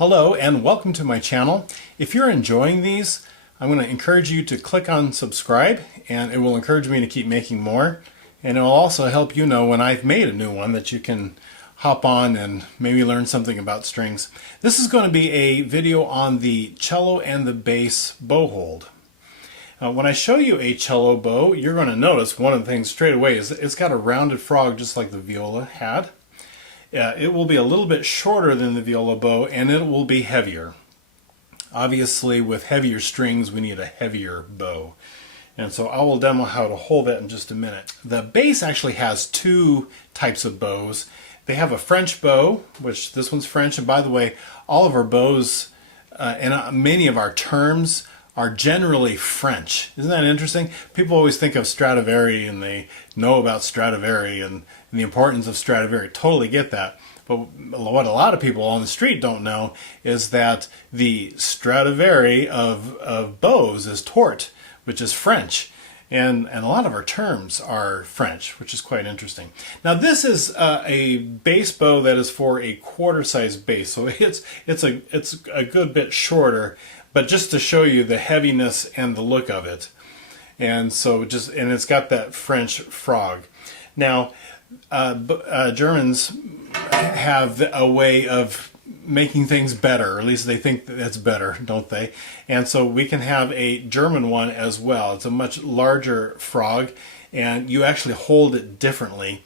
Hello and welcome to my channel. If you're enjoying these, I'm going to encourage you to click on subscribe, and it will encourage me to keep making more, and it will also help you know when I've made a new one that you can hop on and maybe learn something about strings. This is going to be a video on the cello and the bass bow hold. When I show you a cello bow, you're going to notice one of the things straight away is it's got a rounded frog just like the viola had. It will be a little bit shorter than the viola bow, and it will be heavier. Obviously, with heavier strings, we need a heavier bow. And so I will demo how to hold that in just a minute. The bass actually has two types of bows. They have a French bow, which this one's French, and by the way, all of our bows and many of our terms are generally French. Isn't that interesting? People always think of Stradivari and they know about Stradivari and the importance of Stradivari. Totally get that. But what a lot of people on the street don't know is that the Stradivari of bows is Tort, which is French. And a lot of our terms are French, which is quite interesting. Now this is a bass bow that is for a quarter size bass, so it's a good bit shorter, but just to show you the heaviness and the look of it. And so and it's got that French frog. Now Germans have a way of making things better, or at least they think that's better, don't they? And so we can have a German one as well. It's a much larger frog, and you actually hold it differently.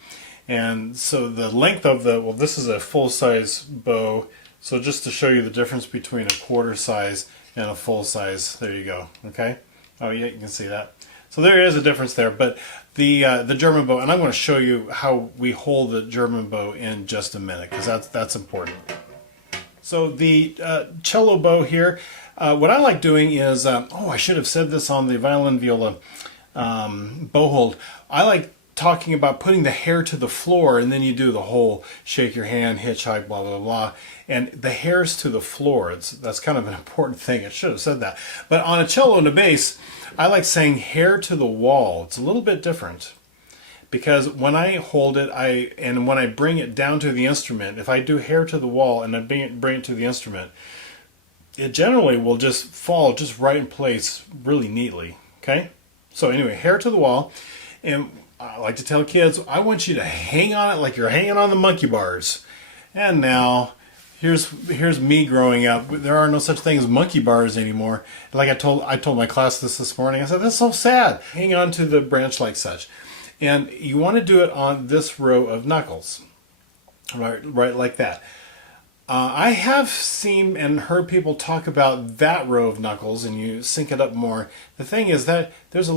And so the length of well, this is a full-size bow, so just to show you the difference between a quarter size and a full size, there you go, okay? Oh yeah, you can see that. So there is a difference there, but the German bow, and I'm going to show you how we hold the German bow in just a minute, because that's important. So the cello bow here, what I like doing is, oh, I should have said this on the violin viola bow hold. I like talking about putting the hair to the floor, and then you do the whole shake your hand, hitchhike, blah, blah, blah. And the hair's to the floor. That's kind of an important thing. I should have said that. But on a cello and a bass, I like saying hair to the wall. It's a little bit different. Because when I hold it, and when I bring it down to the instrument, if I do hair to the wall and I bring it to the instrument, it generally will just fall just right in place really neatly. Okay? So anyway, hair to the wall. And I like to tell kids, I want you to hang on it like you're hanging on the monkey bars. And now, here's me growing up. There are no such thing as monkey bars anymore. Like I told my class this morning. I said, that's so sad. Hang on to the branch like such. And you want to do it on this row of knuckles, right like that. I have seen and heard people talk about that row of knuckles, and you sync it up more. The thing is that there's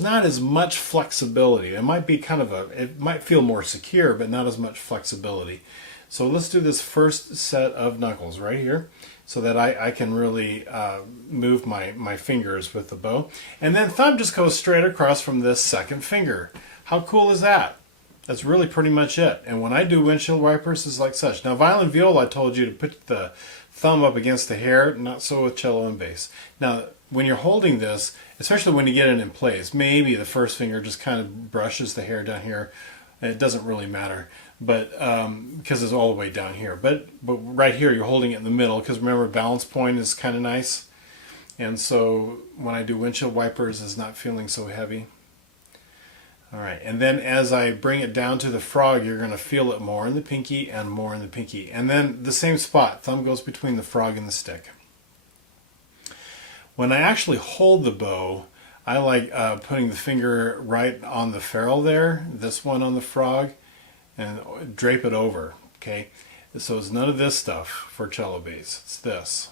not as much flexibility. It might be it might feel more secure, but not as much flexibility. So let's do this first set of knuckles right here, so that I can really move my fingers with the bow. And then thumb just goes straight across from this second finger. How cool is that? That's really pretty much it. And when I do windshield wipers, it's like such. Now violin viola, I told you to put the thumb up against the hair, not so with cello and bass. Now when you're holding this, especially when you get it in place, maybe the first finger just kind of brushes the hair down here. It doesn't really matter, but because it's all the way down here. But right here, you're holding it in the middle, because remember, balance point is kind of nice. And so when I do windshield wipers, it's not feeling so heavy. All right, and then as I bring it down to the frog, you're going to feel it more in the pinky and more in the pinky. And then the same spot, thumb goes between the frog and the stick. When I actually hold the bow, I like putting the finger right on the ferrule there, this one on the frog, and drape it over, okay? So it's none of this stuff for cello bass, it's this.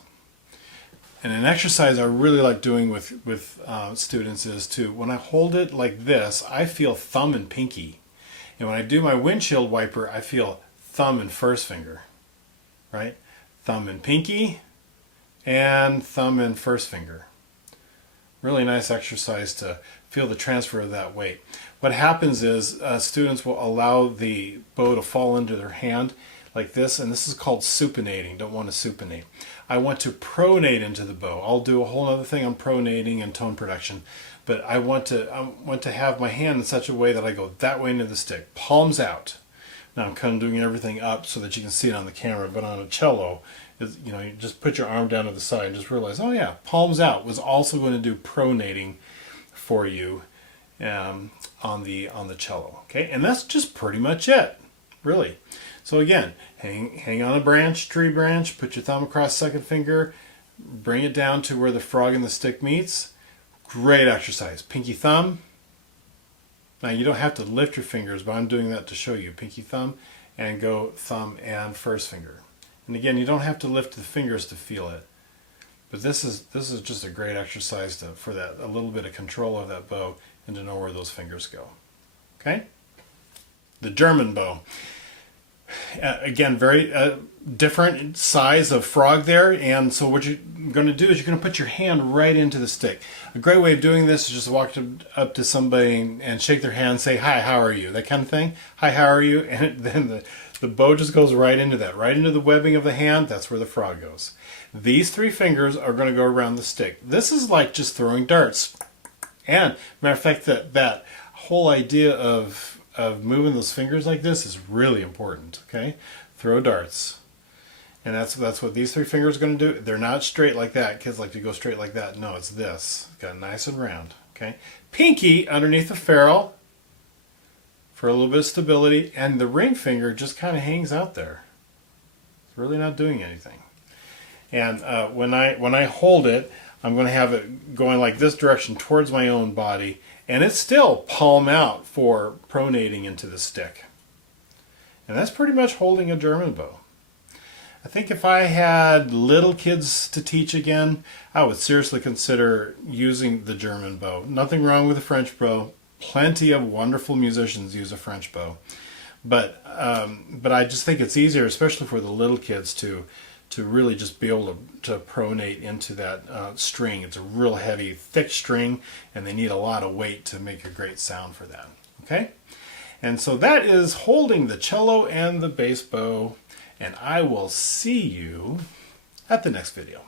And an exercise I really like doing with students is when I hold it like this, I feel thumb and pinky. And when I do my windshield wiper, I feel thumb and first finger, right? Thumb and pinky, and thumb and first finger. Really nice exercise to feel the transfer of that weight. What happens is students will allow the bow to fall into their hand like this, and this is called supinating. Don't want to supinate. I want to pronate into the bow. I'll do a whole other thing on pronating and tone production, but I want to have my hand in such a way that I go that way into the stick, palms out. Now I'm kind of doing everything up so that you can see it on the camera, but on a cello, is, you know, you just put your arm down to the side and just realize, oh yeah, palms out was also going to do pronating for you on the cello. Okay, and that's just pretty much it, really. So again, hang on a branch, tree branch, put your thumb across second finger, bring it down to where the frog and the stick meets. Great exercise. Pinky thumb. Now you don't have to lift your fingers, but I'm doing that to show you. Pinky thumb, and go thumb and first finger. And again, you don't have to lift the fingers to feel it. But this is just a great exercise for that, a little bit of control of that bow and to know where those fingers go. Okay? The German bow. Again, very different size of frog there, and so what you're going to do is you're going to put your hand right into the stick. A great way of doing this is just walk up to somebody and shake their hand, say, hi, how are you? That kind of thing. Hi, how are you? And then the bow just goes right into that, right into the webbing of the hand. That's where the frog goes. These three fingers are going to go around the stick. This is like just throwing darts. And matter of fact, that whole idea of moving those fingers like this is really important. Okay, throw darts, and that's what these three fingers are going to do. They're not straight like that. Kids like to go straight like that. No, it's this. Got nice and round. Okay, pinky underneath the ferrule for a little bit of stability, and the ring finger just kind of hangs out there. It's really not doing anything. And when I hold it, I'm going to have it going like this direction towards my own body, and it's still palm out for pronating into the stick. And that's pretty much holding a German bow. I think if I had little kids to teach again, I would seriously consider using the German bow. Nothing wrong with a French bow. Plenty of wonderful musicians use a French bow. But I just think it's easier, especially for the little kids, to really just be able to pronate into that string. It's a real heavy, thick string, and they need a lot of weight to make a great sound for that. Okay? And so that is holding the cello and the bass bow, and I will see you at the next video.